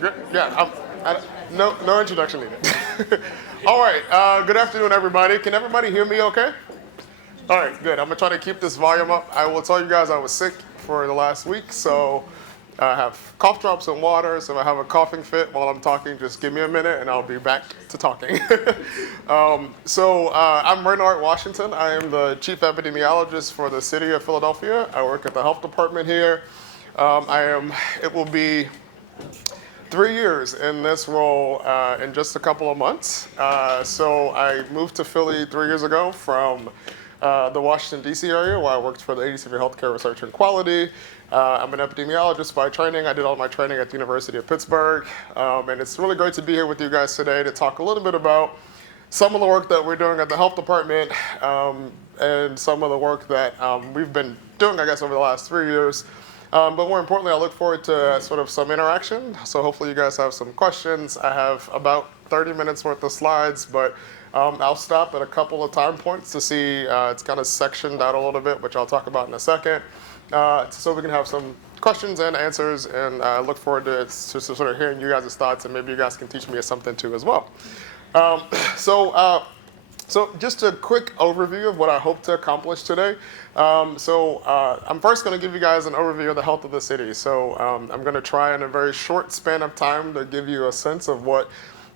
Yeah, no introduction needed. All right, good afternoon, everybody. Can everybody hear me okay? All right, good. I'm going to try to keep this volume up. I will tell you guys I was sick for the last week, so I have cough drops and water, so if I have a coughing fit while I'm talking, just give me a minute and I'll be back to talking. I'm Raynard Washington. I am the Chief Epidemiologist for the city of Philadelphia. I work at the health department here. It will be 3 years in this role in just a couple of months. So I moved to Philly 3 years ago from the Washington, D.C. area, where I worked for the Agency for Healthcare Research and Quality. I'm an epidemiologist by training. I did all my training at the University of Pittsburgh. And it's really great to be here with you guys today to talk a little bit about some of the work that we're doing at the health department and some of the work that we've been doing, I guess, over the last 3 years. But more importantly, I look forward to sort of some interaction. So hopefully you guys have some questions. I have about 30 minutes worth of slides, but I'll stop at a couple of time points to see it's kind of sectioned out a little bit, which I'll talk about in a second, so we can have some questions and answers. And I look forward to sort of hearing you guys' thoughts, and maybe you guys can teach me something too as well. So just a quick overview of what I hope to accomplish today. I'm first going to give you guys an overview of the health of the city. So I'm going to try in a very short span of time to give you a sense of what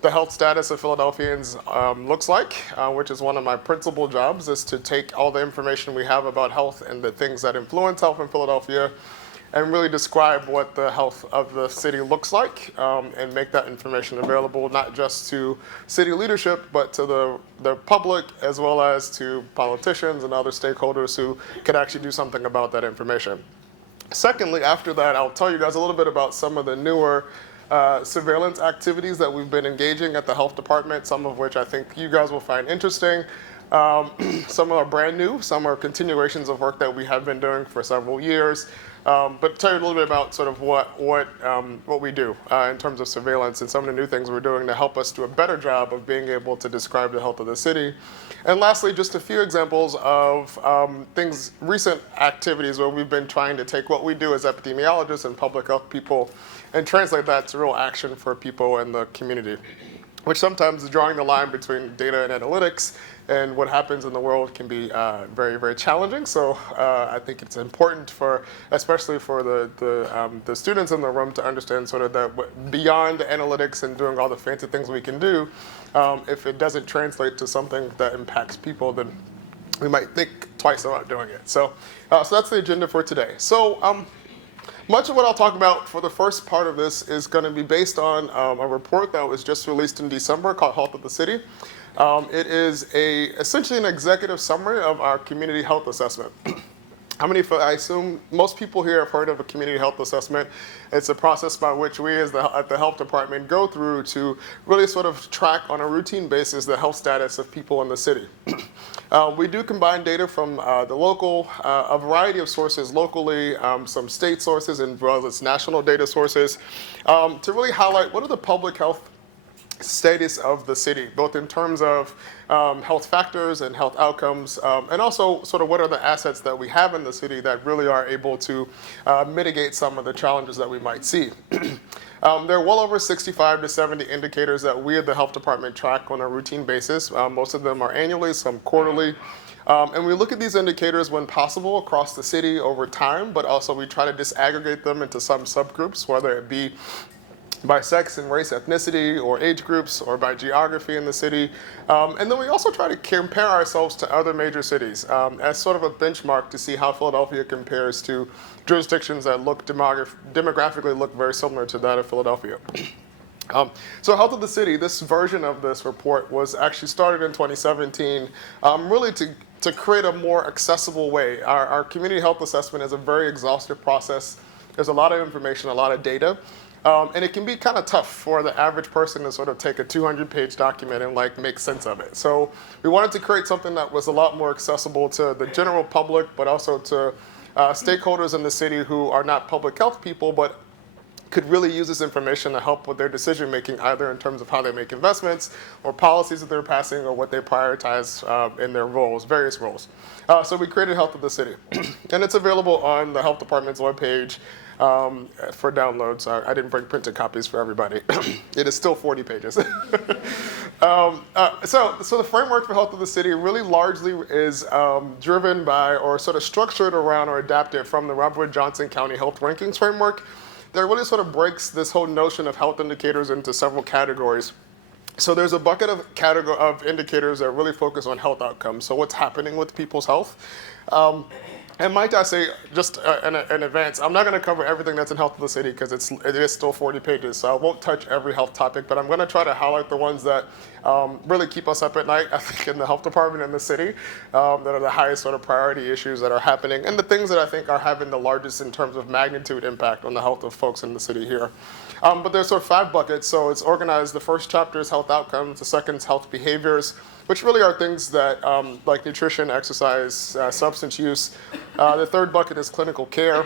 the health status of Philadelphians looks like, which is one of my principal jobs, is to take all the information we have about health and the things that influence health in Philadelphia and really describe what the health of the city looks like and make that information available not just to city leadership, but to the public as well as to politicians and other stakeholders who could actually do something about that information. Secondly, after that, I'll tell you guys a little bit about some of the newer surveillance activities that we've been engaging at the health department, some of which I think you guys will find interesting. Some are brand new, some are continuations of work that we have been doing for several years. But tell you a little bit about sort of what we do in terms of surveillance and some of the new things we're doing to help us do a better job of being able to describe the health of the city. And lastly, just a few examples of recent activities where we've been trying to take what we do as epidemiologists and public health people and translate that to real action for people in the community, which sometimes is drawing the line between data and analytics and what happens in the world can be very, very challenging. So I think it's important especially for the students in the room to understand sort of that beyond analytics and doing all the fancy things we can do, if it doesn't translate to something that impacts people, then we might think twice about doing it. So that's the agenda for today. So much of what I'll talk about for the first part of this is going to be based on a report that was just released in December called Health of the City. It is essentially an executive summary of our community health assessment. I assume most people here have heard of a community health assessment. It's a process by which we at the health department go through to really sort of track on a routine basis the health status of people in the city. We do combine data from the local, a variety of sources locally, some state sources, as well as national data sources, to really highlight what are the public health status of the city, both in terms of health factors and health outcomes, and also sort of what are the assets that we have in the city that really are able to mitigate some of the challenges that we might see. There are well over 65 to 70 indicators that we at the health department track on a routine basis. Most of them are annually, some quarterly. And we look at these indicators when possible across the city over time, but also we try to disaggregate them into some subgroups, whether it be by sex and race, ethnicity, or age groups, or by geography in the city. And then we also try to compare ourselves to other major cities as sort of a benchmark to see how Philadelphia compares to jurisdictions that look demographically look very similar to that of Philadelphia. So Health of the City, this version of this report was actually started in 2017, really to create a more accessible way. Our community health assessment is a very exhaustive process. There's a lot of information, a lot of data. And it can be kind of tough for the average person to sort of take a 200-page document and make sense of it. So we wanted to create something that was a lot more accessible to the general public, but also to stakeholders in the city who are not public health people, but could really use this information to help with their decision making, either in terms of how they make investments or policies that they're passing or what they prioritize in their roles, various roles. So we created Health of the City. And it's available on the health department's webpage for downloads. I didn't bring printed copies for everybody. It is still 40 pages. So the framework for Health of the City really largely is driven by, or sort of structured around or adapted from the Robert Wood Johnson County Health Rankings framework that really sort of breaks this whole notion of health indicators into several categories. So there's a bucket of indicators that really focus on health outcomes. So what's happening with people's health. And might I say, just in advance, I'm not going to cover everything that's in Health of the City because it is still 40 pages, so I won't touch every health topic, but I'm going to try to highlight the ones that really keep us up at night, I think, in the health department in the city, that are the highest sort of priority issues that are happening, and the things that I think are having the largest in terms of magnitude impact on the health of folks in the city here. But there's sort of 5 buckets, so it's organized. The first chapter is health outcomes, the second is health behaviors, which really are things that like nutrition, exercise, substance use. The third bucket is clinical care,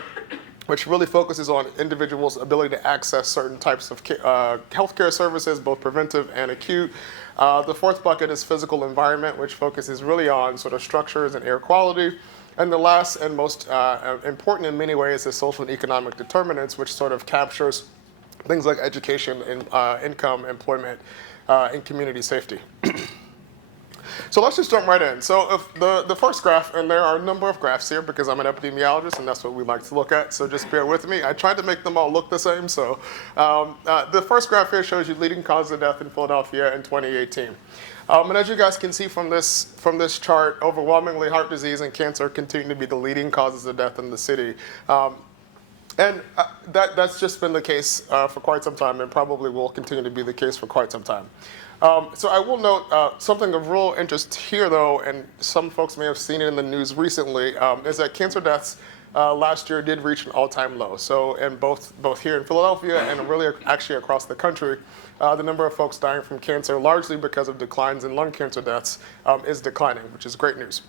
which really focuses on individuals' ability to access certain types of healthcare services, both preventive and acute. The fourth bucket is physical environment, which focuses really on sort of structures and air quality. And the last and most important in many ways is social and economic determinants, which sort of captures things like education, income, employment, and community safety. So let's just jump right in. So if the first graph, and there are a number of graphs here because I'm an epidemiologist and that's what we like to look at, so just bear with me. I tried to make them all look the same. So the first graph here shows you leading causes of death in Philadelphia in 2018. And as you guys can see from this chart, overwhelmingly heart disease and cancer continue to be the leading causes of death in the city. And that's just been the case for quite some time and probably will continue to be the case for quite some time. So I will note something of real interest here, though, and some folks may have seen it in the news recently, is that cancer deaths last year did reach an all-time low. So in both here in Philadelphia and really actually across the country, the number of folks dying from cancer, largely because of declines in lung cancer deaths, is declining, which is great news.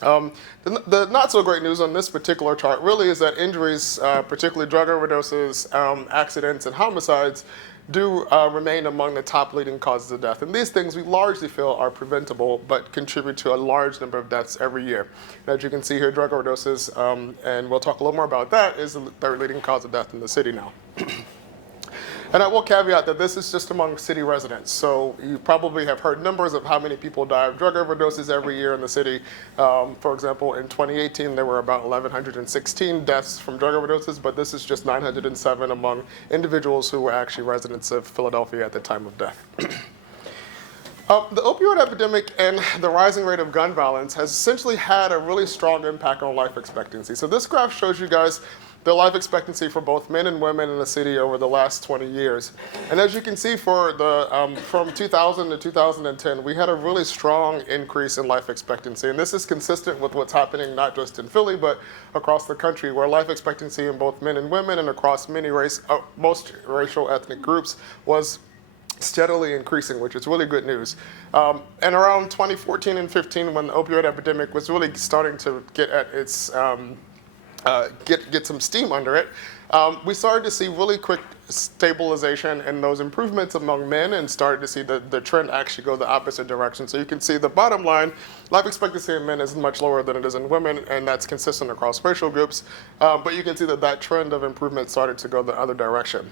The not so great news on this particular chart really is that injuries, particularly drug overdoses, accidents, and homicides, do remain among the top leading causes of death. And these things we largely feel are preventable, but contribute to a large number of deaths every year. And as you can see here, drug overdoses, and we'll talk a little more about that, is the third leading cause of death in the city now. And I will caveat that this is just among city residents. So you probably have heard numbers of how many people die of drug overdoses every year in the city. For example, in 2018, there were about 1,116 deaths from drug overdoses, but this is just 907 among individuals who were actually residents of Philadelphia at the time of death. The opioid epidemic and the rising rate of gun violence has essentially had a really strong impact on life expectancy. So this graph shows you guys the life expectancy for both men and women in the city over the last 20 years. And as you can see, for from 2000 to 2010, we had a really strong increase in life expectancy. And this is consistent with what's happening not just in Philly, but across the country, where life expectancy in both men and women and across most racial ethnic groups was steadily increasing, which is really good news. And around 2014 and 15, when the opioid epidemic was really starting to get at its get some steam under it, we started to see really quick stabilization and those improvements among men, and started to see the trend actually go the opposite direction. So you can see the bottom line, life expectancy in men is much lower than it is in women, and that's consistent across racial groups. But you can see that trend of improvement started to go the other direction.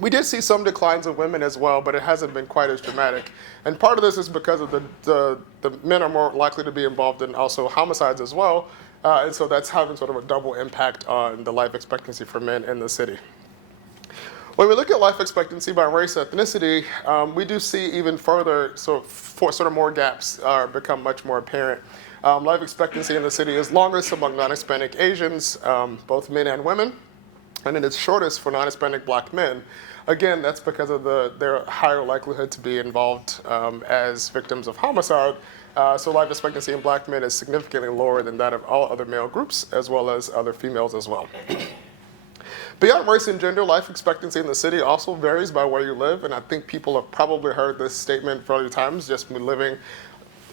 We did see some declines of women as well, but it hasn't been quite as dramatic. And part of this is because of the men are more likely to be involved in also homicides as well. And so that's having sort of a double impact on the life expectancy for men in the city. When we look at life expectancy by race ethnicity, we do see even further, sort of more gaps become much more apparent. Life expectancy in the city is longest among non-Hispanic Asians, both men and women, and it is shortest for non-Hispanic Black men. Again, that's because of their higher likelihood to be involved as victims of homicide. So life expectancy in Black men is significantly lower than that of all other male groups, as well as other females as well. Beyond race and gender, life expectancy in the city also varies by where you live, and I think people have probably heard this statement for other times, just living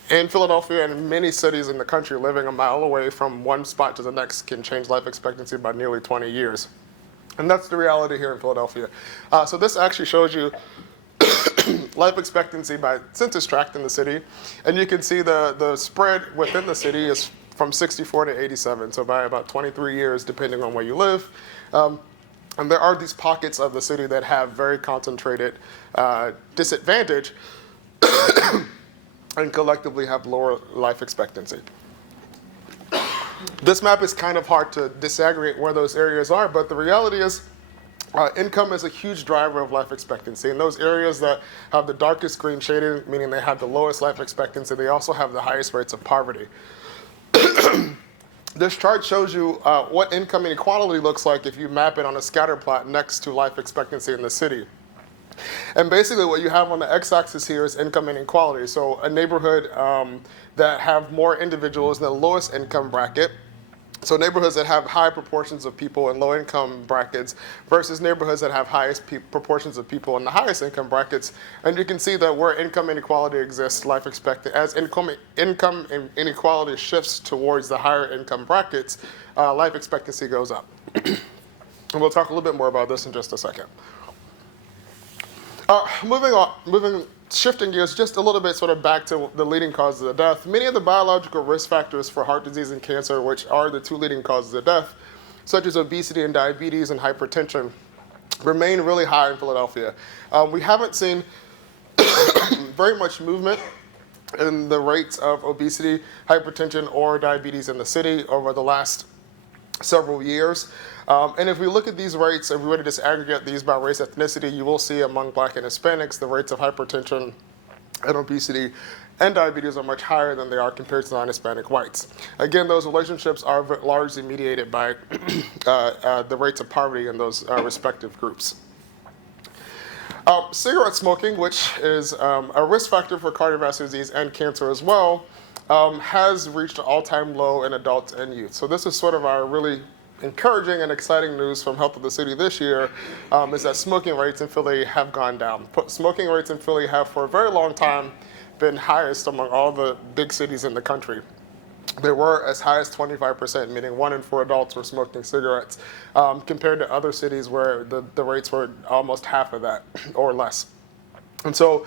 in Philadelphia and in many cities in the country, living a mile away from one spot to the next can change life expectancy by nearly 20 years. And that's the reality here in Philadelphia. So this actually shows you life expectancy by census tract in the city. And you can see the spread within the city is from 64 to 87, so by about 23 years, depending on where you live. And there are these pockets of the city that have very concentrated disadvantage and collectively have lower life expectancy. This map is kind of hard to disaggregate where those areas are, but the reality is income is a huge driver of life expectancy. In those areas that have the darkest green shading, meaning they have the lowest life expectancy, they also have the highest rates of poverty. This chart shows you what income inequality looks like if you map it on a scatter plot next to life expectancy in the city. And basically what you have on the x-axis here is income inequality. So a neighborhood that have more individuals in the lowest income bracket. So neighborhoods that have high proportions of people in low income brackets versus neighborhoods that have highest proportions of people in the highest income brackets. And you can see that where income inequality exists, life expectancy, as income inequality shifts towards the higher income brackets, life expectancy goes up. And we'll talk a little bit more about this in just a second. Shifting gears just a little bit sort of back to the leading causes of death. Many of the biological risk factors for heart disease and cancer, which are the two leading causes of death, such as obesity and diabetes and hypertension, remain really high in Philadelphia. We haven't seen very much movement in the rates of obesity, hypertension, or diabetes in the city over the last several years. And if we look at these rates, if we were to disaggregate these by race ethnicity, you will see among Black and Hispanics, the rates of hypertension and obesity and diabetes are much higher than they are compared to non-Hispanic whites. Again, those relationships are largely mediated by the rates of poverty in those respective groups. Cigarette smoking, which is a risk factor for cardiovascular disease and cancer as well, has reached an all-time low in adults and youth. So this is sort of our really encouraging and exciting news from Health of the City this year, is that smoking rates in Philly have gone down. Smoking rates in Philly have for a very long time been highest among all the big cities in the country. They were as high as 25%, meaning 1 in 4 adults were smoking cigarettes, compared to other cities where the rates were almost half of that or less. And so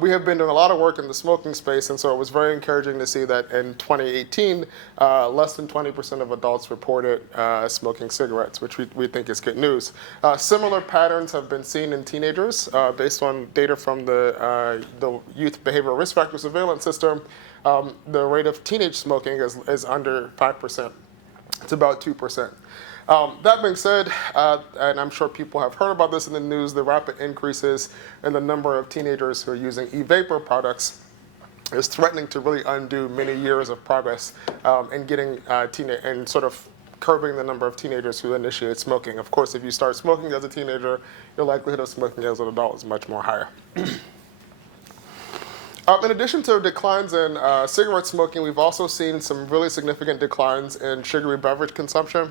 we have been doing a lot of work in the smoking space, and so it was very encouraging to see that in 2018, less than 20% of adults reported smoking cigarettes, which we think is good news. Similar patterns have been seen in teenagers based on data from the Youth Behavioral Risk Factor Surveillance System. The rate of teenage smoking is under 5%. It's about 2%. That being said, and I'm sure people have heard about this in the news, the rapid increases in the number of teenagers who are using e-vapor products is threatening to really undo many years of progress in getting and sort of curbing the number of teenagers who initiate smoking. Of course, if you start smoking as a teenager, your likelihood of smoking as an adult is much more higher. In addition to declines in cigarette smoking, we've also seen some really significant declines in sugary beverage consumption.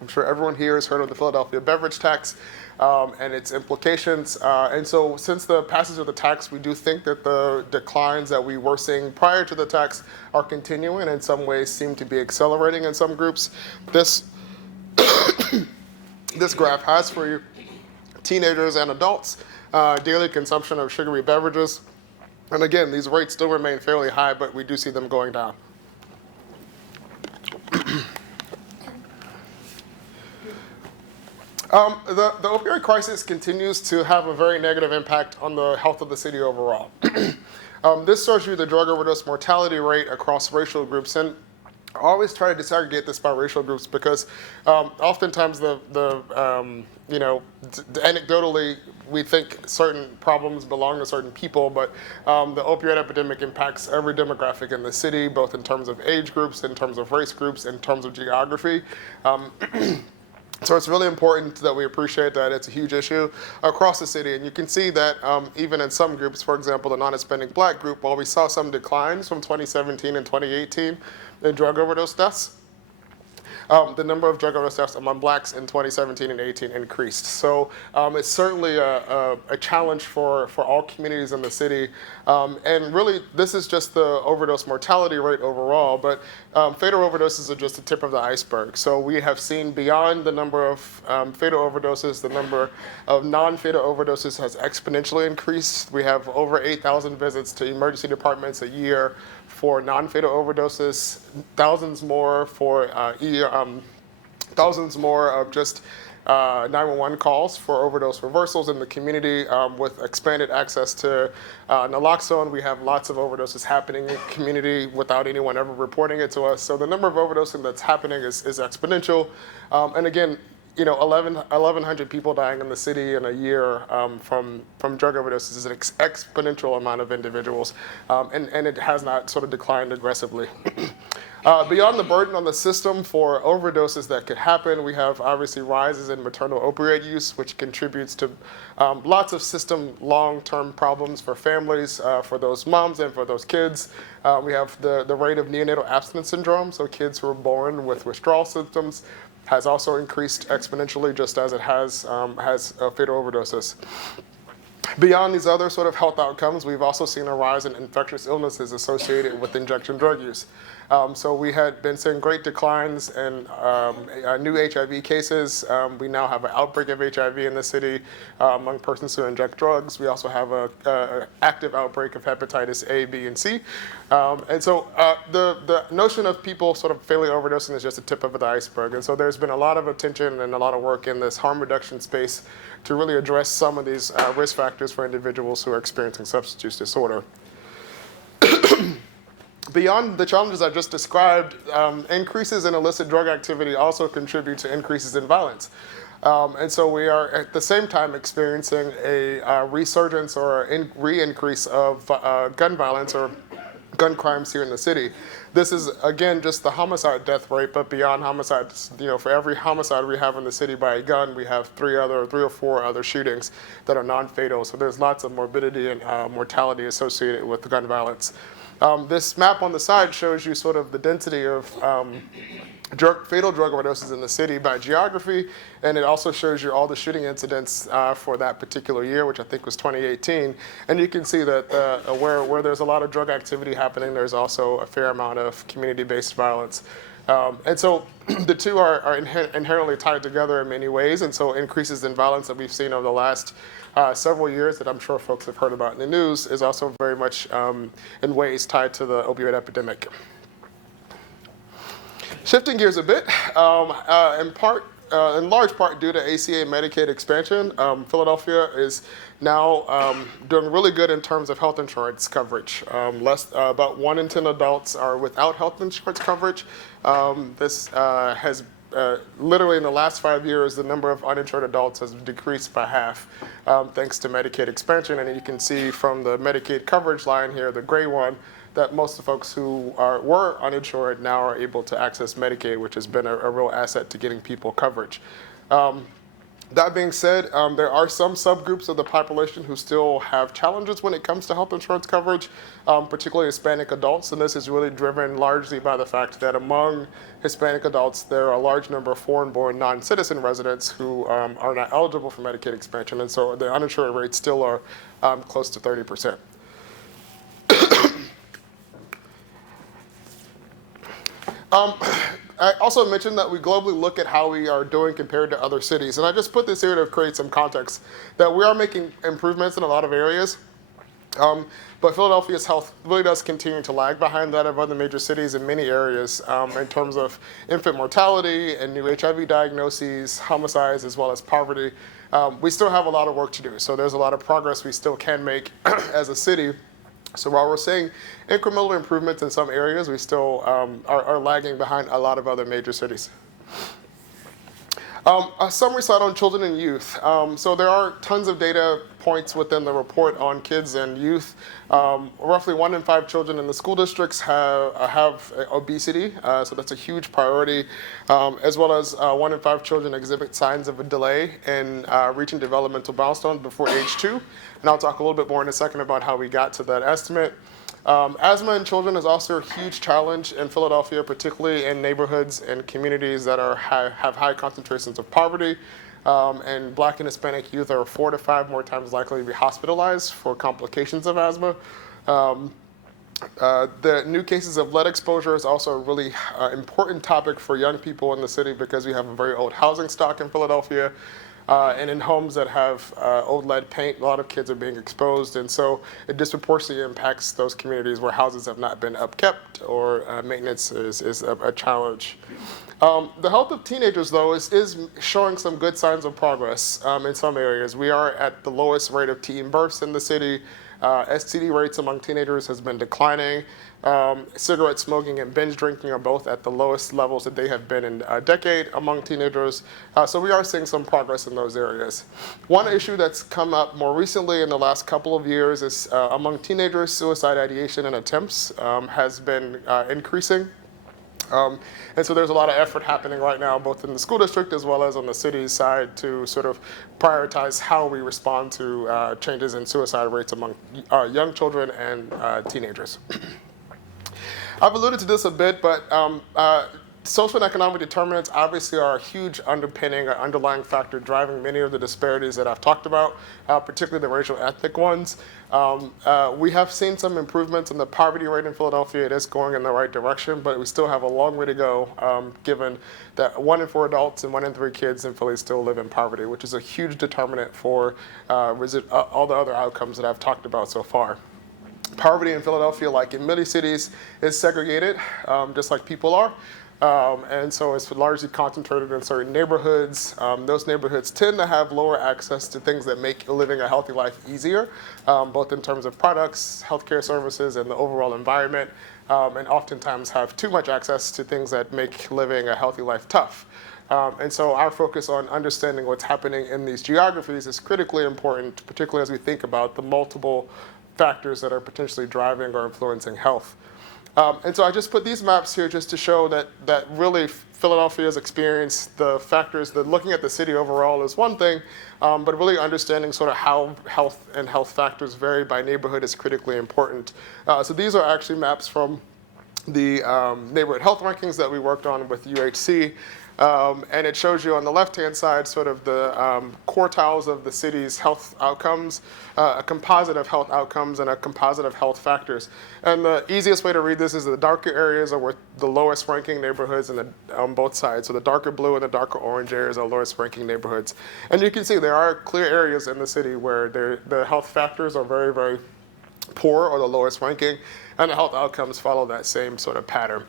I'm sure everyone here has heard of the Philadelphia Beverage Tax and its implications. And so since the passage of the tax, we do think that the declines that we were seeing prior to the tax are continuing and in some ways seem to be accelerating in some groups. This, this graph has for you teenagers and adults, daily consumption of sugary beverages. And again, these rates still remain fairly high, but we do see them going down. The opioid crisis continues to have a very negative impact on the health of the city overall. This shows you the drug overdose mortality rate across racial groups, and I always try to disaggregate this by racial groups because oftentimes anecdotally we think certain problems belong to certain people, but the opioid epidemic impacts every demographic in the city, both in terms of age groups, in terms of race groups, in terms of geography. So it's really important that we appreciate that it's a huge issue across the city. And you can see that even in some groups, for example, the non-Hispanic Black group, while we saw some declines from 2017 and 2018 in drug overdose deaths, the number of drug overdose deaths among blacks in 2017 and 18 increased. So it's certainly a challenge for all communities in the city. And really, this is just the overdose mortality rate overall, but fatal overdoses are just the tip of the iceberg. So we have seen beyond the number of fatal overdoses, the number of non-fatal overdoses has exponentially increased. We have over 8,000 visits to emergency departments a year for non-fatal overdoses, thousands more for thousands more of just 911 calls for overdose reversals in the community. With expanded access to naloxone, we have lots of overdoses happening in the community without anyone ever reporting it to us. So the number of overdosing that's happening is exponential. And again, 1,100 people dying in the city in a year from drug overdoses is an exponential amount of individuals, and it has not sort of declined aggressively. Beyond the burden on the system for overdoses that could happen, we have obviously rises in maternal opioid use, which contributes to lots of system long-term problems for families, for those moms and for those kids. We have the rate of neonatal abstinence syndrome, so kids who are born with withdrawal symptoms, has also increased exponentially, just as it has fatal overdoses. Beyond these other sort of health outcomes, we've also seen a rise in infectious illnesses associated with injection drug use. So we had been seeing great declines in new HIV cases. We now have an outbreak of HIV in the city among persons who inject drugs. We also have an active outbreak of hepatitis A, B, and C. And so the notion of people sort of failing overdosing is just the tip of the iceberg. And so there's been a lot of attention and a lot of work in this harm reduction space to really address some of these risk factors for individuals who are experiencing substance use disorder. Beyond the challenges I just described, increases in illicit drug activity also contribute to increases in violence. And so we are at the same time experiencing a resurgence or a re-increase of gun violence or gun crimes here in the city. This is, again, just the homicide death rate, but beyond homicides, for every homicide we have in the city by a gun, we have three or four other shootings that are non-fatal. So there's lots of morbidity and mortality associated with gun violence. This map on the side shows you sort of the density of fatal drug overdoses in the city by geography, and it also shows you all the shooting incidents for that particular year, which I think was 2018. And you can see that where there's a lot of drug activity happening, there's also a fair amount of community-based violence. And so the two are inherently tied together in many ways, and so increases in violence that we've seen over the last several years that I'm sure folks have heard about in the news is also very much in ways tied to the opioid epidemic. Shifting gears a bit, in large part due to ACA Medicaid expansion, Philadelphia is now doing really good in terms of health insurance coverage. About 1 in 10 adults are without health insurance coverage. This has literally in the last 5 years, the number of uninsured adults has decreased by half thanks to Medicaid expansion. And you can see from the Medicaid coverage line here, the gray one, that most of the folks who were uninsured now are able to access Medicaid, which has been a real asset to getting people coverage. That being said, there are some subgroups of the population who still have challenges when it comes to health insurance coverage, particularly Hispanic adults. And this is really driven largely by the fact that among Hispanic adults, there are a large number of foreign-born non-citizen residents who are not eligible for Medicaid expansion. And so the uninsured rates still are close to 30%. I also mentioned that we globally look at how we are doing compared to other cities. And I just put this here to create some context that we are making improvements in a lot of areas. But Philadelphia's health really does continue to lag behind that of other major cities in many areas in terms of infant mortality and new HIV diagnoses, homicides, as well as poverty. We still have a lot of work to do. So there's a lot of progress we still can make as a city. So while we're seeing incremental improvements in some areas, we still are lagging behind a lot of other major cities. A summary slide on children and youth. So there are tons of data points within the report on kids and youth. Roughly 1 in 5 children in the school districts have obesity, so that's a huge priority, as well as 1 in 5 children exhibit signs of a delay in reaching developmental milestones before age 2. And I'll talk a little bit more in a second about how we got to that estimate. Asthma in children is also a huge challenge in Philadelphia, particularly in neighborhoods and communities that have high concentrations of poverty. And Black and Hispanic youth are 4 to 5 more times likely to be hospitalized for complications of asthma. The new cases of lead exposure is also a really important topic for young people in the city because we have a very old housing stock in Philadelphia. And in homes that have old lead paint, a lot of kids are being exposed. And so it disproportionately impacts those communities where houses have not been upkept or maintenance is a challenge. The health of teenagers, though, is showing some good signs of progress in some areas. We are at the lowest rate of teen births in the city. STD rates among teenagers has been declining. Cigarette smoking and binge drinking are both at the lowest levels that they have been in a decade among teenagers. So we are seeing some progress in those areas. One issue that's come up more recently in the last couple of years is among teenagers, suicide ideation and attempts has been increasing. And so there's a lot of effort happening right now, both in the school district as well as on the city's side, to sort of prioritize how we respond to changes in suicide rates among young children and teenagers. I've alluded to this a bit, but social and economic determinants obviously are a huge underpinning or underlying factor driving many of the disparities that I've talked about, particularly the racial ethnic ones. We have seen some improvements in the poverty rate in Philadelphia. It is going in the right direction, but we still have a long way to go, given that 1 in 4 adults and 1 in 3 kids in Philly still live in poverty, which is a huge determinant for all the other outcomes that I've talked about so far. Poverty in Philadelphia, like in many cities, is segregated, just like people are. And so it's largely concentrated in certain neighborhoods. Those neighborhoods tend to have lower access to things that make living a healthy life easier, both in terms of products, healthcare services, and the overall environment, and oftentimes have too much access to things that make living a healthy life tough. And so our focus on understanding what's happening in these geographies is critically important, particularly as we think about the multiple factors that are potentially driving or influencing health. And so I just put these maps here just to show that really Philadelphia's experience, the factors, that looking at the city overall is one thing, but really understanding sort of how health and health factors vary by neighborhood is critically important. So these are actually maps from the neighborhood health rankings that we worked on with UHC. And it shows you on the left-hand side sort of the quartiles of the city's health outcomes, a composite of health outcomes and a composite of health factors. And the easiest way to read this is the darker areas are where the lowest ranking neighborhoods on both sides. So the darker blue and the darker orange areas are lowest ranking neighborhoods. And you can see there are clear areas in the city where the health factors are very, very poor or the lowest ranking, and the health outcomes follow that same sort of pattern.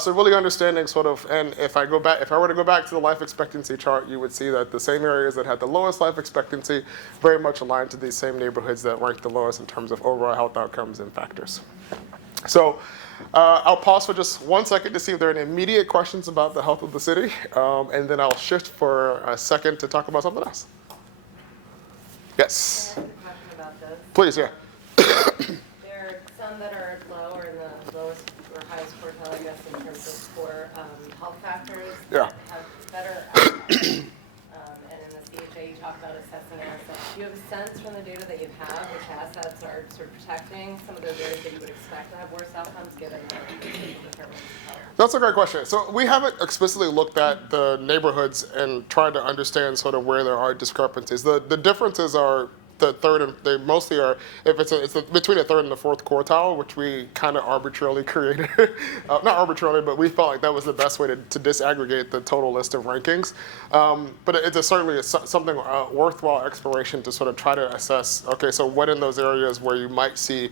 So really understanding sort of, and if I were to go back to the life expectancy chart, you would see that the same areas that had the lowest life expectancy very much aligned to these same neighborhoods that ranked the lowest in terms of overall health outcomes and factors. So I'll pause for just 1 second to see if there are any immediate questions about the health of the city, and then I'll shift for a second to talk about something else. Yes? Can I ask a question about this? Please, yeah. There are some that are low or in the lowest or highest quartile, I guess, in terms of score health factors Yeah. that have better outcomes. And in the CHA, you talk about assessing assets. Do you have a sense from the data that you have which assets are sort of protecting some of those areas that you would expect to have worse outcomes given the determinants of health? That's a great question. So we haven't explicitly looked at the neighborhoods and tried to understand sort of where there are discrepancies. The differences are the third, and they mostly are, if it's between the third and the fourth quartile, which we kind of arbitrarily created. Not arbitrarily, but we felt like that was the best way to disaggregate the total list of rankings. But it's certainly something worthwhile exploration to sort of try to assess, okay, so what in those areas where you might see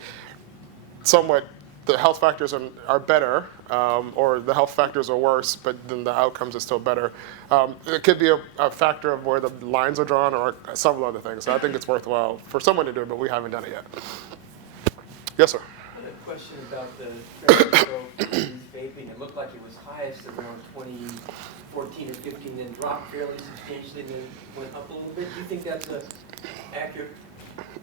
somewhat the health factors are better, or the health factors are worse, but then the outcomes are still better. It could be a factor of where the lines are drawn or several other things. So I think it's worthwhile for someone to do it, but we haven't done it yet. Yes, sir? I had a question about the trend of vaping. It looked like it was highest around 2014 or 15, then dropped fairly substantially, and then went up a little bit. Do you think that's an accurate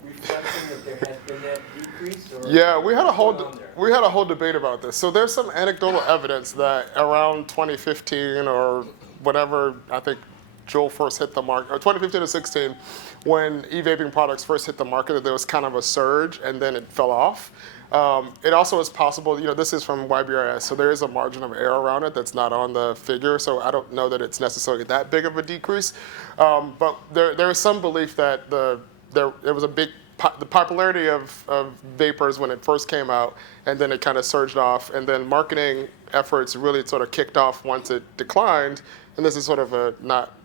reflection that there has been that decrease? Or yeah, we had a whole debate about this. So there's some anecdotal evidence that around 2015 or whatever, I think Juul first hit the market, or 2015 to 16, when e-vaping products first hit the market, there was kind of a surge and then it fell off. It also is possible, this is from YBRS, so there is a margin of error around it that's not on the figure, so I don't know that it's necessarily that big of a decrease. But there is some belief that there was the popularity of vapors when it first came out, and then it kind of surged off, and then marketing efforts really sort of kicked off once it declined. And this is sort of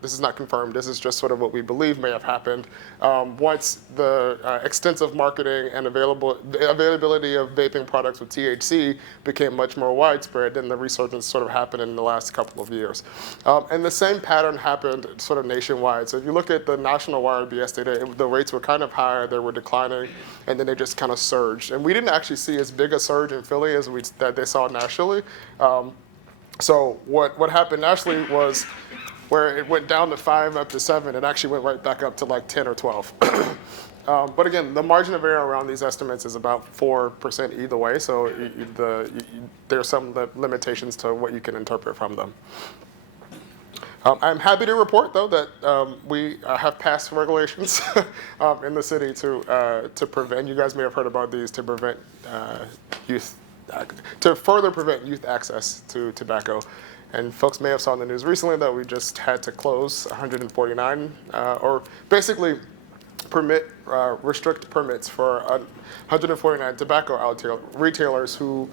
this is not confirmed, this is just sort of what we believe may have happened. Once the extensive marketing and availability of vaping products with THC became much more widespread, then the resurgence sort of happened in the last couple of years. And the same pattern happened sort of nationwide. So if you look at the national YRBS data, the rates were kind of higher, they were declining, and then they just kind of surged. And we didn't actually see as big a surge in Philly as that they saw nationally. So what happened nationally was where it went down to 5 up to 7, it actually went right back up to like 10 or 12. But again, the margin of error around these estimates is about 4% either way, so there are some limitations to what you can interpret from them. I'm happy to report, though, that we have passed regulations in the city to prevent, you guys may have heard about these, to prevent to further prevent youth access to tobacco. And folks may have saw in the news recently that we just had to close 149, or basically restrict permits for 149 tobacco retailers who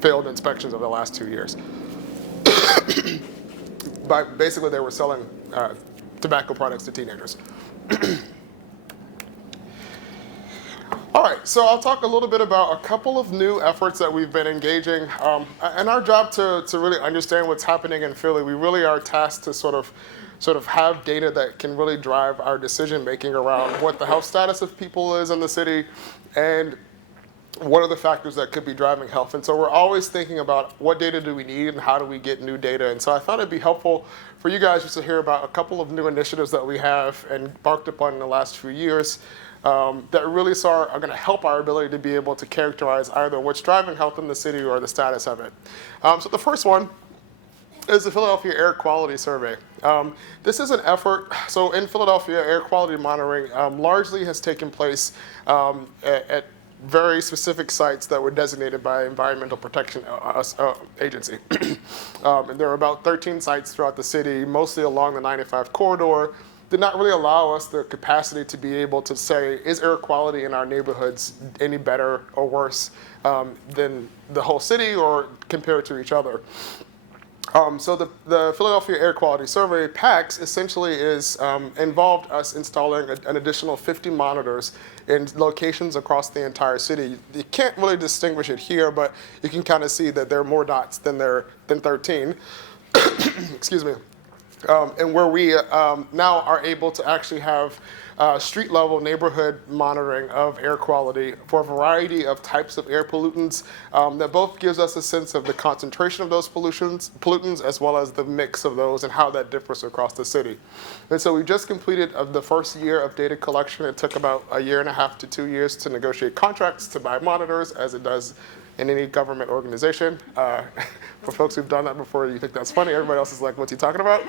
failed inspections over the last 2 years. Basically, they were selling tobacco products to teenagers. All right, so I'll talk a little bit about a couple of new efforts that we've been engaging. And our job to really understand what's happening in Philly, we really are tasked to sort of have data that can really drive our decision making around what the health status of people is in the city and what are the factors that could be driving health. And so we're always thinking about what data do we need and how do we get new data. And so I thought it'd be helpful for you guys just to hear about a couple of new initiatives that we have and embarked upon in the last few years that really are going to help our ability to be able to characterize either what's driving health in the city or the status of it. So the first one is the Philadelphia Air Quality Survey. This is an effort, so in Philadelphia, air quality monitoring largely has taken place at very specific sites that were designated by Environmental Protection Agency. And there are about 13 sites throughout the city, mostly along the 95 corridor, did not really allow us the capacity to be able to say, is air quality in our neighborhoods any better or worse than the whole city or compared to each other? So the Philadelphia Air Quality Survey, PACS, essentially is involved us installing an additional 50 monitors in locations across the entire city. You can't really distinguish it here, but you can kind of see that there are more dots than 13. Excuse me. And where we now are able to actually have street-level neighborhood monitoring of air quality for a variety of types of air pollutants that both gives us a sense of the concentration of those pollutants as well as the mix of those and how that differs across the city. And so we just completed the first year of data collection. It took about 1.5 to 2 years to negotiate contracts to buy monitors, as it does in any government organization. For folks who've done that before, you think that's funny. Everybody else is like, what's he talking about?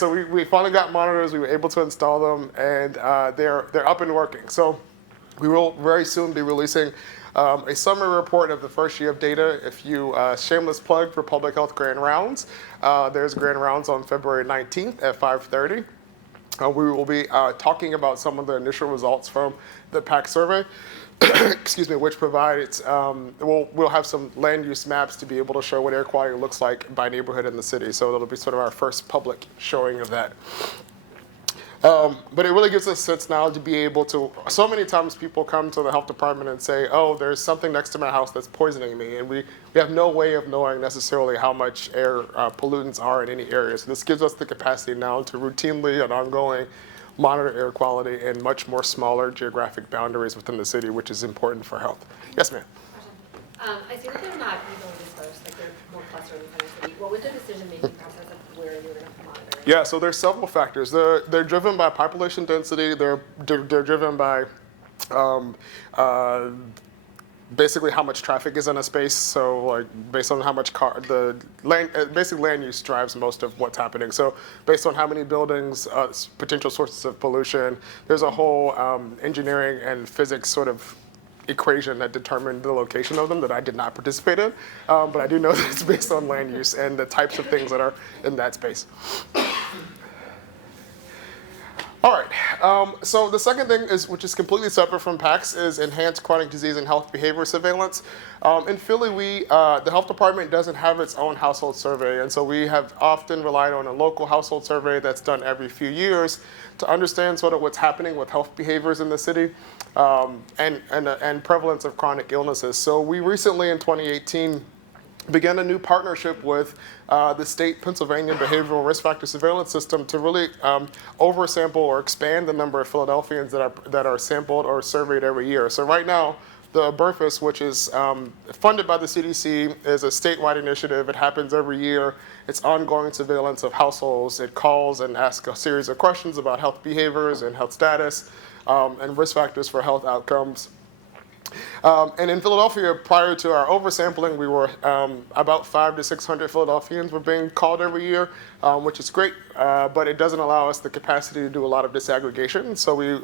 So we finally got monitors. We were able to install them, and they're up and working. So we will very soon be releasing a summary report of the first year of data. If you, shameless plug for Public Health Grand Rounds, there's Grand Rounds on February 19th at 5:30. We will be talking about some of the initial results from the PAC survey, excuse me, which provides, we'll have some land use maps to be able to show what air quality looks like by neighborhood in the city. So it'll be sort of our first public showing of that. But it really gives us a sense now to be able to, so many times people come to the health department and say, oh, there's something next to my house that's poisoning me. And we have no way of knowing necessarily how much air pollutants are in any area. So this gives us the capacity now to routinely and ongoing monitor air quality in much more smaller geographic boundaries within the city, which is important for health. Yes, ma'am. I see that they're not evenly dispersed, like they're more clustered in the city. What was the decision-making process of where you were going to monitor? Yeah, so there's several factors. They're driven by population density. They're driven by basically how much traffic is in a space. So like based on how much basically land use drives most of what's happening. So based on how many buildings, potential sources of pollution, there's a whole engineering and physics sort of equation that determined the location of them that I did not participate in, but I do know that it's based on land use and the types of things that are in that space. All right, so the second thing is, which is completely separate from PACS, is enhanced chronic disease and health behavior surveillance. In Philly, the health department doesn't have its own household survey, and so we have often relied on a local household survey that's done every few years to understand sort of what's happening with health behaviors in the city and prevalence of chronic illnesses. So we recently, in 2018, began a new partnership with the state Pennsylvania behavioral risk factor surveillance system to really oversample or expand the number of Philadelphians that are sampled or surveyed every year. So right now, the BRFIS, which is funded by the CDC, is a statewide initiative. It happens every year. It's ongoing surveillance of households. It calls and asks a series of questions about health behaviors and health status and risk factors for health outcomes. And in Philadelphia, prior to our oversampling, we were about 500 to 600 Philadelphians were being called every year, which is great, but it doesn't allow us the capacity to do a lot of disaggregation. So we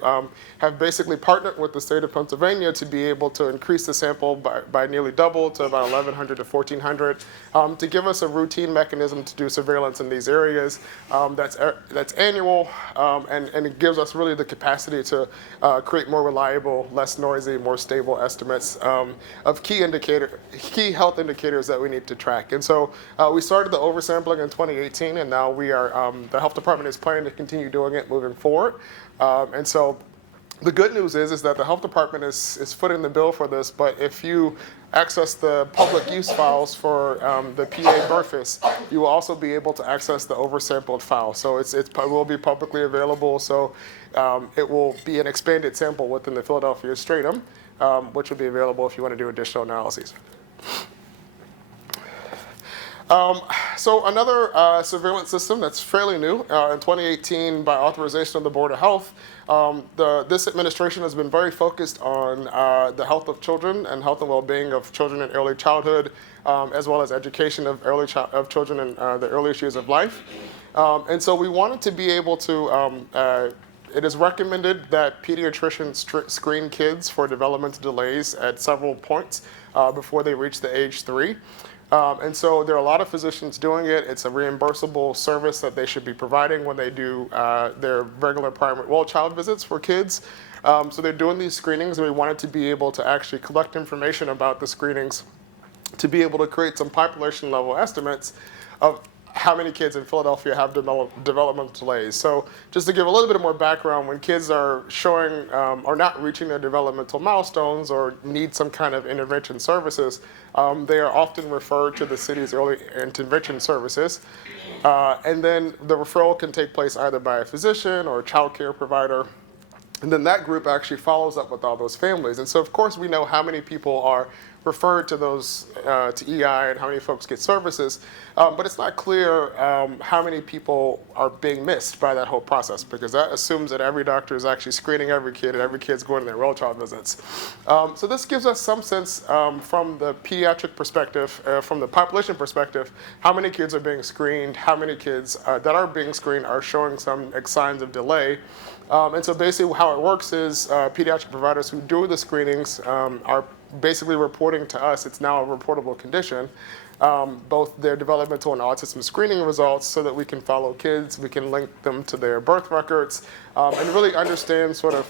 have basically partnered with the state of Pennsylvania to be able to increase the sample by nearly double to about 1,100 to 1,400 to give us a routine mechanism to do surveillance in these areas that's annual, and it gives us really the capacity to create more reliable, less noisy, more stable estimates of key health indicators that we need to track. And so we started the oversampling in 2018, and now we are, the health department is planning to continue doing it moving forward. And so the good news is that the health department is footing the bill for this, but if you access the public use files for the PA BRFIS, you will also be able to access the oversampled file. So it will be publicly available, so it will be an expanded sample within the Philadelphia stratum, which will be available if you want to do additional analyses. So another surveillance system that's fairly new, in 2018 by authorization of the Board of Health, this administration has been very focused on the health of children and health and well-being of children in early childhood, as well as education of children in the earliest years of life. And so we wanted to be able to, it is recommended that pediatricians screen kids for developmental delays at several points before they reach the age 3. And so there are a lot of physicians doing it. It's a reimbursable service that they should be providing when they do their regular child visits for kids. So they're doing these screenings, and we wanted to be able to actually collect information about the screenings to be able to create some population level estimates of how many kids in Philadelphia have developmental delays. So just to give a little bit more background, when kids are showing or not reaching their developmental milestones or need some kind of intervention services, they are often referred to the city's early intervention services. And then the referral can take place either by a physician or a child care provider. And then that group actually follows up with all those families. And so of course we know how many people are referred to those to EI and how many folks get services, but it's not clear how many people are being missed by that whole process, because that assumes that every doctor is actually screening every kid and every kid's going to their well child visits. So this gives us some sense from the pediatric perspective, from the population perspective, how many kids are being screened, how many kids that are being screened are showing some signs of delay. And so basically how it works is pediatric providers who do the screenings are basically reporting to us, it's now a reportable condition, both their developmental and autism screening results, so that we can follow kids, we can link them to their birth records, and really understand sort of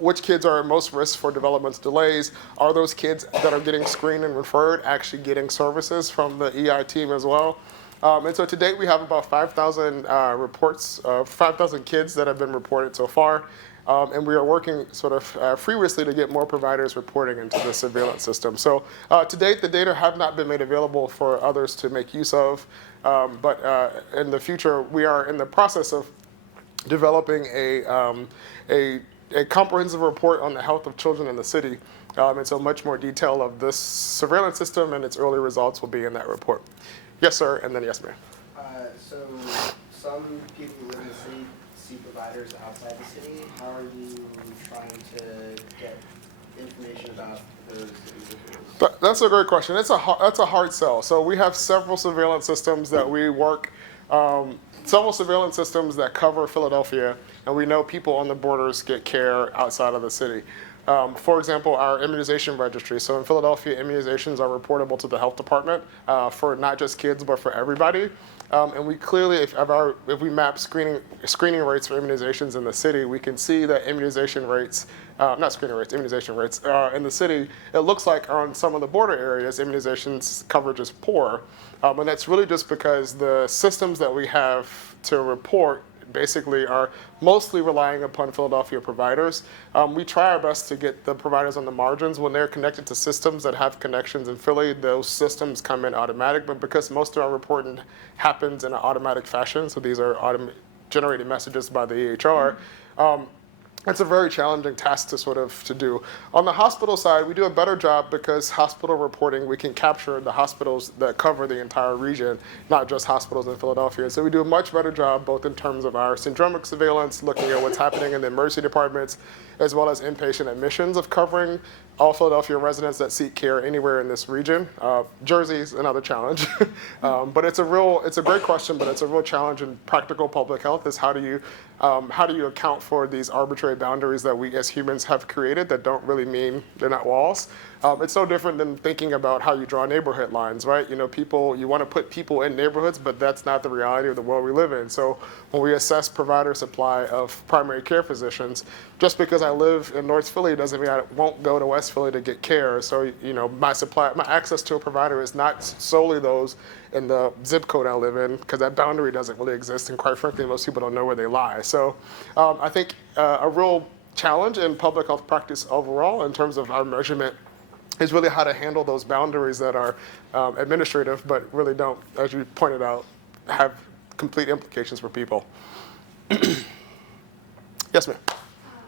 which kids are at most risk for developmental delays. Are those kids that are getting screened and referred actually getting services from the EI team as well? And so to date, we have about 5,000 reports, 5,000 kids that have been reported so far. And we are working sort of furiously to get more providers reporting into the surveillance system. So to date, the data have not been made available for others to make use of. But in the future, we are in the process of developing a comprehensive report on the health of children in the city. And so much more detail of this surveillance system and its early results will be in that report. Yes, sir, and then yes, ma'am. So some people who live in the city see providers outside the city. How are you trying to get information about those individuals? That's a great question. That's a hard sell. So we have several surveillance systems that we work, several surveillance systems that cover Philadelphia, and we know people on the borders get care outside of the city. For example, our immunization registry. So in Philadelphia, immunizations are reportable to the health department for not just kids, but for everybody. And we clearly, if we map screening rates for immunizations in the city, we can see that immunization rates, immunization rates in the city, it looks like on some of the border areas, immunizations coverage is poor. And that's really just because the systems that we have to report basically are mostly relying upon Philadelphia providers. We try our best to get the providers on the margins. When they're connected to systems that have connections in Philly, those systems come in automatic, but because most of our reporting happens in an automatic fashion, so these are generated messages by the EHR, it's a very challenging task to do. On the hospital side, we do a better job because hospital reporting, we can capture the hospitals that cover the entire region, not just hospitals in Philadelphia. So we do a much better job both in terms of our syndromic surveillance, looking at what's happening in the emergency departments, as well as inpatient admissions of covering all Philadelphia residents that seek care anywhere in this region. Jersey's another challenge. But it's a great question, but it's a real challenge in practical public health is how do you account for these arbitrary boundaries that we as humans have created that don't really mean they're not walls. It's so different than thinking about how you draw neighborhood lines, right? You want to put people in neighborhoods, but that's not the reality of the world we live in. So when we assess provider supply of primary care physicians, just because I live in North Philly doesn't mean I won't go to West Philly to get care. So, my access to a provider is not solely those in the zip code I live in, because that boundary doesn't really exist, and quite frankly, most people don't know where they lie. So I think a real challenge in public health practice overall in terms of our measurement is really how to handle those boundaries that are administrative, but really don't, as you pointed out, have complete implications for people. Yes, ma'am.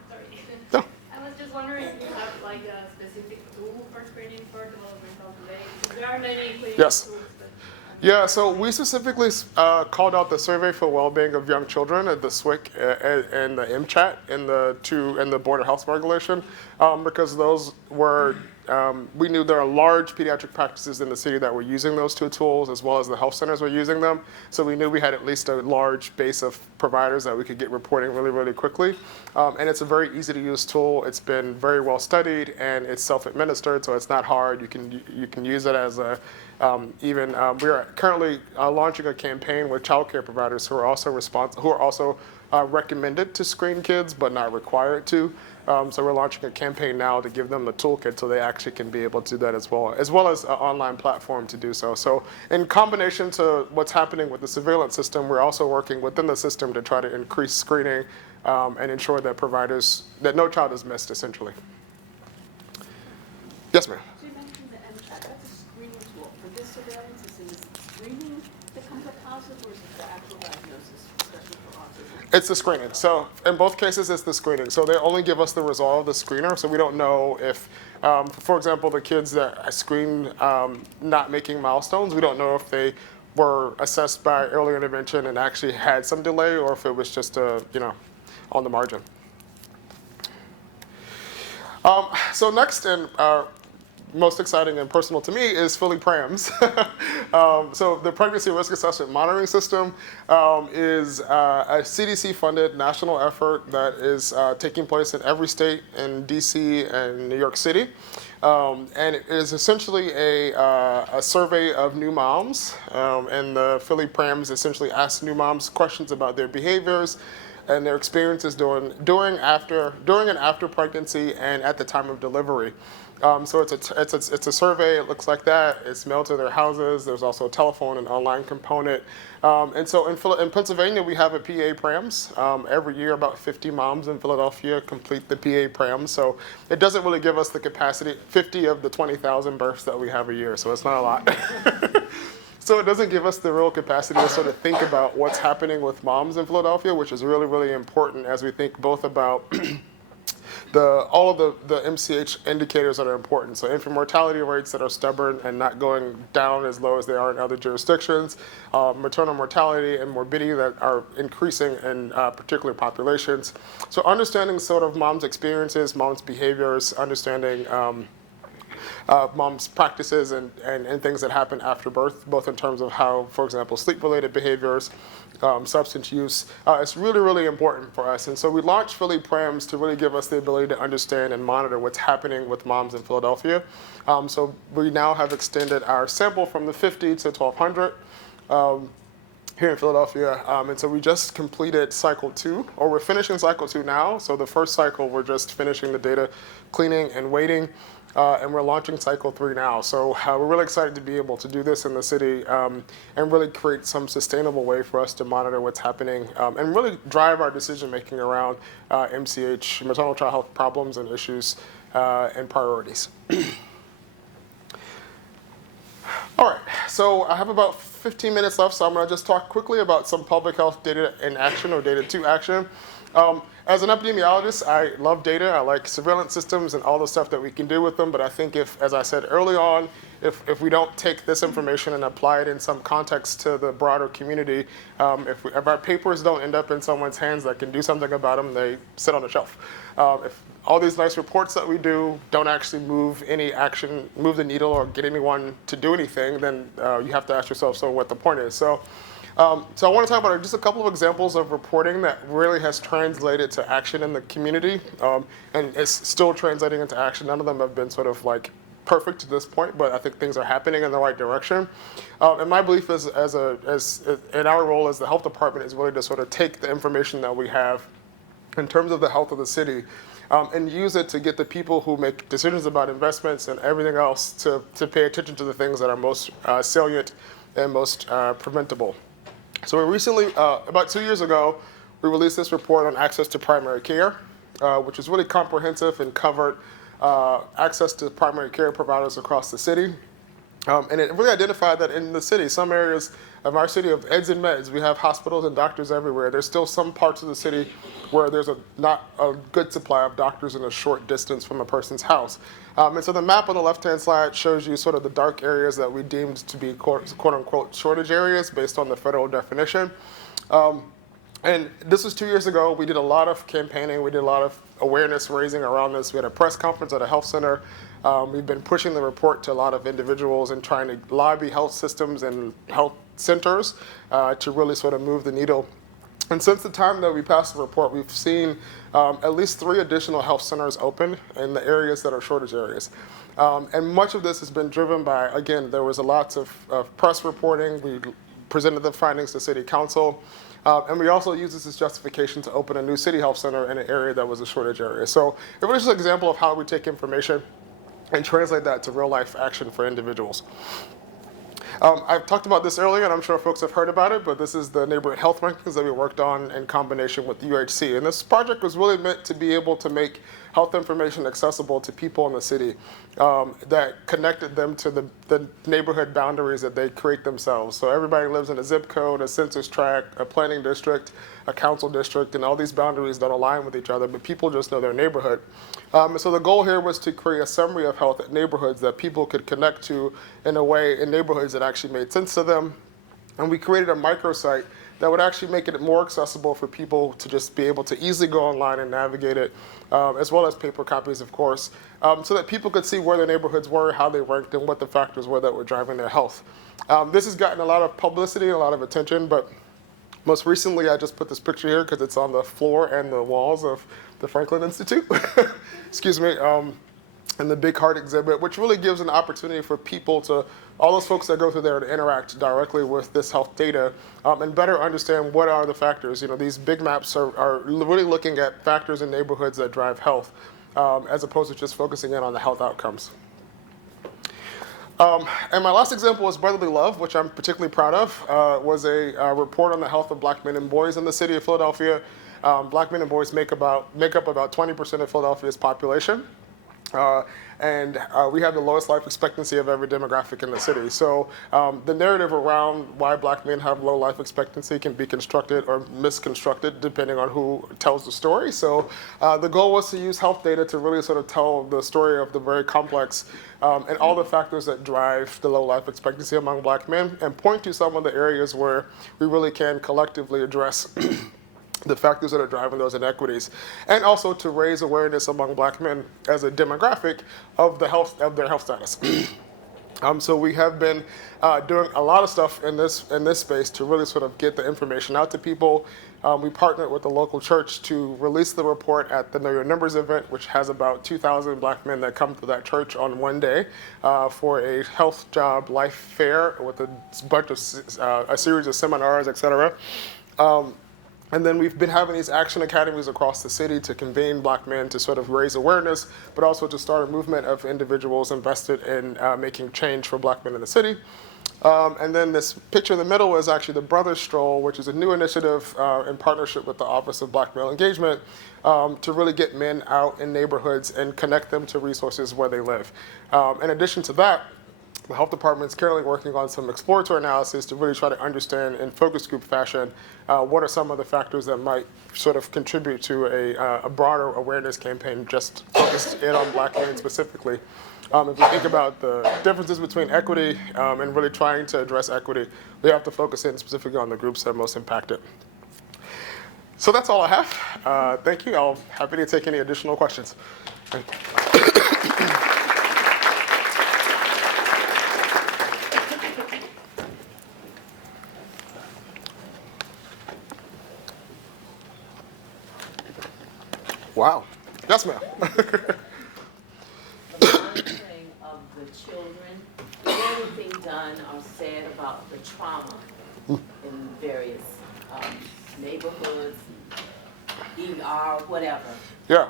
Sorry. No. I was just wondering if you have like a specific tool for screening for developmental delay. There are many clinical Yes. tools. Yeah, so we specifically called out the Survey for Wellbeing of Young Children at the SWIC and the MCHAT in the Board of Health Regulation, because those were, we knew there are large pediatric practices in the city that were using those two tools, as well as the health centers were using them. So we knew we had at least a large base of providers that we could get reporting really, really quickly. And it's a very easy to use tool. It's been very well studied, and it's self-administered, so it's not hard. You can use it as a we are currently launching a campaign with childcare providers who are also recommended to screen kids but not required to. So we're launching a campaign now to give them the toolkit so they actually can be able to do that as well as an online platform to do so. So in combination to what's happening with the surveillance system, we're also working within the system to try to increase screening and ensure that no child is missed, essentially. Yes, ma'am. So you mentioned the MCHAT, that's a screening tool. For this surveillance, is it screening that comes up positive, or is it the actual diagnosis, especially for autism? It's the screening. So in both cases, it's the screening. So they only give us the result of the screener, so we don't know if, for example, the kids that I screen not making milestones, we don't know if they were assessed by early intervention and actually had some delay, or if it was just on the margin. So next, and most exciting and personal to me, is Philly PRAMS. So the Pregnancy Risk Assessment Monitoring System is a CDC-funded national effort that is taking place in every state in DC and New York City. And it is essentially a survey of new moms. And the Philly PRAMS essentially asks new moms questions about their behaviors and their experiences during and after pregnancy and at the time of delivery. So it's a survey. It looks like that. It's mailed to their houses. There's also a telephone and online component. And so in Pennsylvania, we have a PA PRAMS. Every year, about 50 moms in Philadelphia complete the PA PRAMS. So it doesn't really give us the capacity, 50 of the 20,000 births that we have a year. So it's not a lot. So it doesn't give us the real capacity to sort of think about what's happening with moms in Philadelphia, which is really, really important as we think both about all of the MCH indicators that are important. So infant mortality rates that are stubborn and not going down as low as they are in other jurisdictions, maternal mortality and morbidity that are increasing in particular populations. So understanding sort of mom's experiences, mom's behaviors, understanding mom's practices and things that happen after birth, both in terms of how, for example, sleep-related behaviors, substance use. It's really, really important for us. And so we launched Philly Prams to really give us the ability to understand and monitor what's happening with moms in Philadelphia. So we now have extended our sample from the 50 to 1,200 here in Philadelphia. And so we just completed cycle 2, or we're finishing cycle 2 now. So the first cycle, we're just finishing the data cleaning and weighting. And we're launching cycle 3 now. So we're really excited to be able to do this in the city and really create some sustainable way for us to monitor what's happening and really drive our decision making around MCH, maternal child health problems and issues and priorities. All right, so I have about 15 minutes left, so I'm going to just talk quickly about some public health data in action or data to action. As an epidemiologist, I love data. I like surveillance systems and all the stuff that we can do with them. But I think if, as I said early on, if we don't take this information and apply it in some context to the broader community, if our papers don't end up in someone's hands that can do something about them, they sit on the shelf. If all these nice reports that we do don't actually move any action, move the needle or get anyone to do anything, then you have to ask yourself, so what the point is. So I want to talk about just a couple of examples of reporting that really has translated to action in the community, and it's still translating into action. None of them have been sort of like perfect to this point, but I think things are happening in the right direction. And my belief is, in our role as the health department, is really to sort of take the information that we have in terms of the health of the city and use it to get the people who make decisions about investments and everything else to pay attention to the things that are most salient and most preventable. So we recently, about 2 years ago, we released this report on access to primary care, which is really comprehensive and covered access to primary care providers across the city. And it really identified that in the city, some areas of our city of eds and meds, we have hospitals and doctors everywhere. There's still some parts of the city where there's not a good supply of doctors in a short distance from a person's house. And so the map on the left-hand side shows you sort of the dark areas that we deemed to be quote-unquote shortage areas based on the federal definition. And this was 2 years ago. We did a lot of campaigning. We did a lot of awareness raising around this. We had a press conference at a health center. We've been pushing the report to a lot of individuals and trying to lobby health systems and health centers to really sort of move the needle. And since the time that we passed the report, we've seen at least 3 additional health centers open in the areas that are shortage areas. And much of this has been driven by, again, there was a lots of press reporting. We presented the findings to City Council. And we also used this as justification to open a new city health center in an area that was a shortage area. So it was just an example of how we take information and translate that to real life action for individuals. I've talked about this earlier, and I'm sure folks have heard about it, but this is the neighborhood health rankings that we worked on in combination with UHC. And this project was really meant to be able to make health information accessible to people in the city that connected them to the neighborhood boundaries that they create themselves. So everybody lives in a zip code, a census tract, a planning district, a council district, and all these boundaries don't align with each other, but people just know their neighborhood. So the goal here was to create a summary of health at neighborhoods that people could connect to in a way in neighborhoods that actually made sense to them. And we created a microsite that would actually make it more accessible for people to just be able to easily go online and navigate it, as well as paper copies, of course, so that people could see where their neighborhoods were, how they ranked, and what the factors were that were driving their health. This has gotten a lot of publicity and a lot of attention, but most recently I just put this picture here because it's on the floor and the walls of the Franklin Institute, excuse me, and the Big Heart exhibit, which really gives an opportunity for people to, all those folks that go through there, to interact directly with this health data and better understand what are the factors. You know, these big maps are really looking at factors in neighborhoods that drive health, as opposed to just focusing in on the health outcomes. And my last example is Brotherly Love, which I'm particularly proud of, was a report on the health of black men and boys in the city of Philadelphia. Black men and boys make up about 20% of Philadelphia's population. And we have the lowest life expectancy of every demographic in the city. So the narrative around why black men have low life expectancy can be constructed or misconstructed depending on who tells the story. So the goal was to use health data to really sort of tell the story of the very complex and all the factors that drive the low life expectancy among black men, and point to some of the areas where we really can collectively address the factors that are driving those inequities, and also to raise awareness among black men as a demographic of their health status. So we have been doing a lot of stuff in this space to really sort of get the information out to people. We partnered with the local church to release the report at the Know Your Numbers event, which has about 2,000 black men that come to that church on one day for a health job life fair with a bunch of a series of seminars, et cetera. And then we've been having these action academies across the city to convene black men to sort of raise awareness, but also to start a movement of individuals invested in making change for black men in the city. And then this picture in the middle is actually the Brothers Stroll, which is a new initiative in partnership with the Office of Black Male Engagement to really get men out in neighborhoods and connect them to resources where they live. In addition to that, the health department is currently working on some exploratory analysis to really try to understand in focus group fashion what are some of the factors that might sort of contribute to a broader awareness campaign just focused in on black men specifically. If we think about the differences between equity and really trying to address equity, we have to focus in specifically on the groups that are most impacted. So that's all I have. Thank you. I'm happy to take any additional questions. Thank you. Wow. Yes, ma'am. The monitoring of the children, is anything done or said about the trauma in various neighborhoods, ER, whatever? Yeah,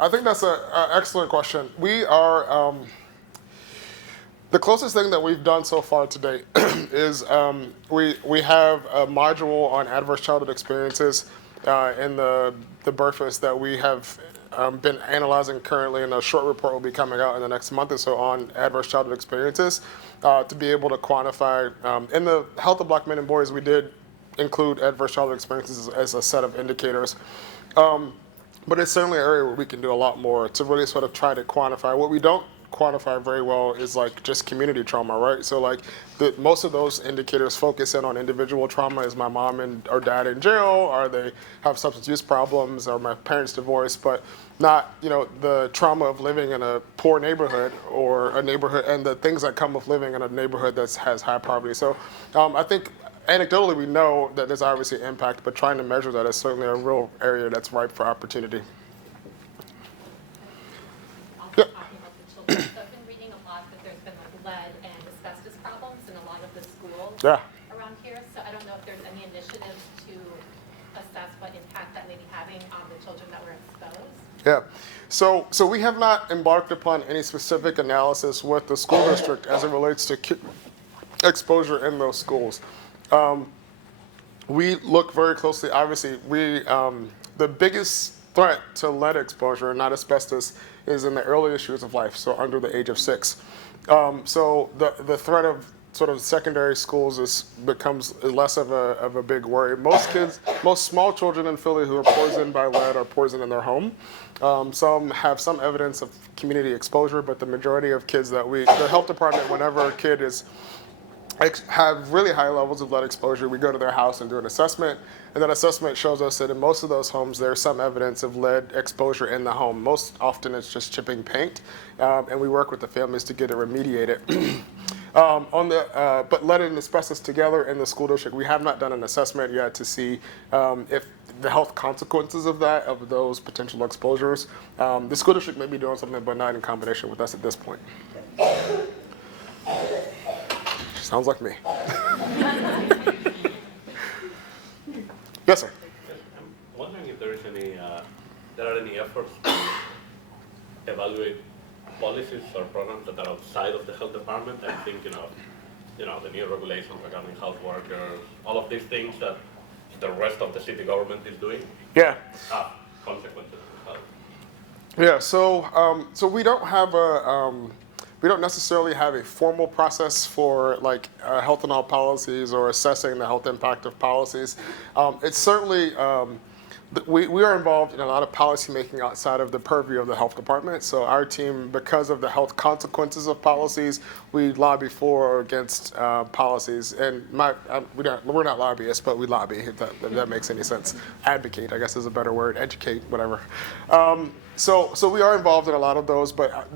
I think that's an excellent question. We are, the closest thing that we've done so far to date is we have a module on adverse childhood experiences in the Burfus that we have been analyzing currently, and a short report will be coming out in the next month or so on adverse childhood experiences to be able to quantify. In the health of black men and boys, we did include adverse childhood experiences as a set of indicators. But it's certainly an area where we can do a lot more to really sort of try to quantify. What we don't quantify very well is like just community trauma, right? So like most of those indicators focus in on individual trauma. Is my mom or dad in jail? Or they have substance use problems? Or my parents divorced? But not, the trauma of living in a poor neighborhood or a neighborhood and the things that come with living in a neighborhood that has high poverty. So I think anecdotally we know that there's obviously impact, but trying to measure that is certainly a real area that's ripe for opportunity. Also talking about the children, so I've been reading a lot that there's been like lead and asbestos problems in a lot of the schools around here. So I don't know if there's any initiatives to assess what impact that may be having on the children that were exposed. Yeah. So we have not embarked upon any specific analysis with the school district as it relates to exposure in those schools. We look very closely. Obviously, the biggest threat to lead exposure, not asbestos, is in the earliest years of life, so under the age of 6. So the threat of sort of secondary schools becomes less of a big worry. Most small children in Philly who are poisoned by lead are poisoned in their home. Some have some evidence of community exposure, but the majority of kids the health department, whenever a kid have really high levels of lead exposure, we go to their house and do an assessment, and that assessment shows us that in most of those homes there's some evidence of lead exposure in the home. Most often it's just chipping paint, and we work with the families to get it remediated. But lead and asbestos together in the school district, we have not done an assessment yet to see if the health consequences of those potential exposures. The school district may be doing something, but not in combination with us at this point. Sounds like me. Yes, sir. I'm wondering if there is there are any efforts to evaluate policies or programs that are outside of the health department. I'm thinking of, the new regulations regarding health workers, all of these things that the rest of the city government is doing. Yeah. Have consequences for health. Yeah, so we don't have we don't necessarily have a formal process for like health and health policies or assessing the health impact of policies. It's certainly we are involved in a lot of policy making outside of the purview of the health department. So our team, because of the health consequences of policies, we lobby for or against policies. And we're not lobbyists, but we lobby, if that makes any sense. Advocate, I guess, is a better word. Educate, whatever. So we are involved in a lot of those, but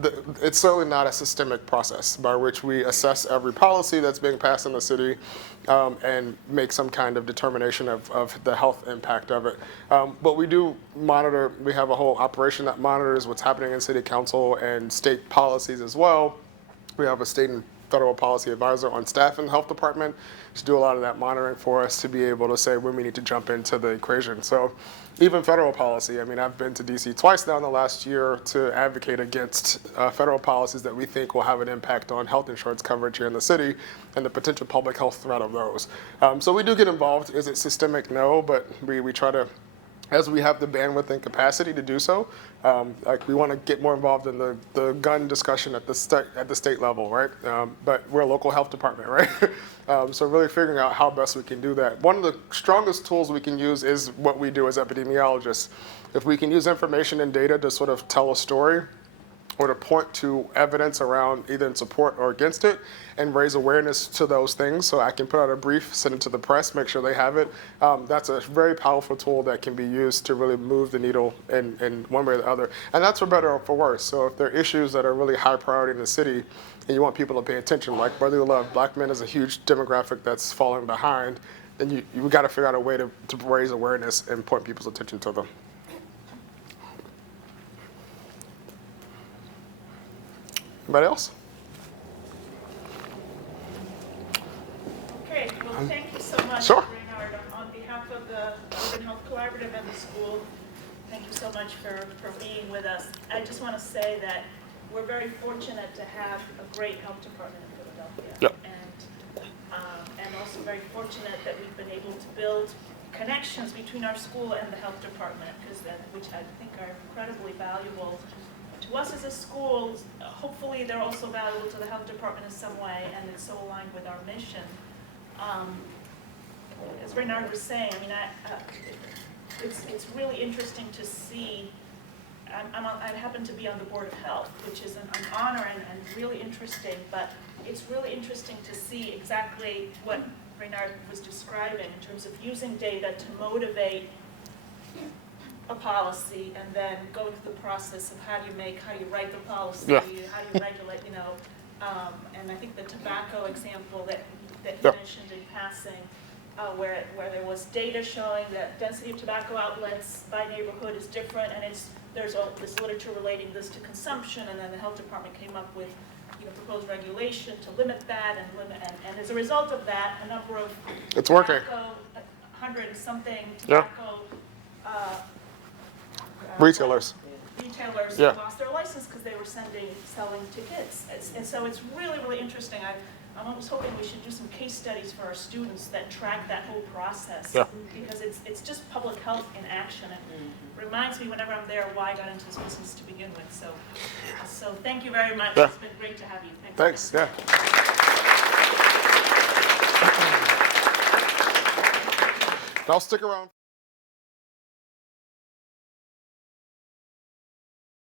it's certainly not a systemic process by which we assess every policy that's being passed in the city and make some kind of determination of the health impact of it. But we do monitor, we have a whole operation that monitors what's happening in city council and state policies as well. We have a state and federal policy advisor on staff in the health department to do a lot of that monitoring for us to be able to say when we need to jump into the equation. So even federal policy, I mean, I've been to DC twice now in the last year to advocate against federal policies that we think will have an impact on health insurance coverage here in the city and the potential public health threat of those. So we do get involved. Is it systemic? No, but we try to, as we have the bandwidth and capacity to do so. Like we want to get more involved in the gun discussion at the state level, right? But we're a local health department, right? So really figuring out how best we can do that. One of the strongest tools we can use is what we do as epidemiologists. If we can use information and data to sort of tell a story, or to point to evidence around either in support or against it and raise awareness to those things. So I can put out a brief, send it to the press, make sure they have it. That's a very powerful tool that can be used to really move the needle in one way or the other. And that's for better or for worse. So if there are issues that are really high priority in the city and you want people to pay attention, like brotherly love, black men is a huge demographic that's falling behind, then you got to figure out a way to raise awareness and point people's attention to them. Anybody else? Okay, well, thank you so much, Sure. Raynard. On behalf of the Urban Health Collaborative and the school, thank you so much for being with us. I just want to say that we're very fortunate to have a great health department in Philadelphia. Yep. And also very fortunate that we've been able to build connections between our school and the health department, which I think are incredibly valuable to us as a school. Hopefully they're also valuable to the health department in some way, and it's so aligned with our mission. As Raynard was saying, I mean, it's really interesting to see. I happen to be on the Board of Health, which is an honor and really interesting, but it's really interesting to see exactly what Raynard was describing in terms of using data to motivate a policy and then going through the process of how do you write the policy, Yeah. how do you regulate, and I think the tobacco example that you Yep. mentioned in passing, where there was data showing that density of tobacco outlets by neighborhood is different, and there's all this literature relating this to consumption, and then the health department came up with proposed regulation to limit that, and as a result of that, a number of It's working. 100-something Yeah. tobacco Retailers. retailers Yeah. lost their license because they were selling to kids. And so it's really, really interesting. I'm almost hoping we should do some case studies for our students that track that whole process. Yeah. Because it's just public health in action. It reminds me whenever I'm there why I got into this business to begin with. So thank you very much. Yeah. It's been great to have you. Thanks. Yeah. I'll stick around.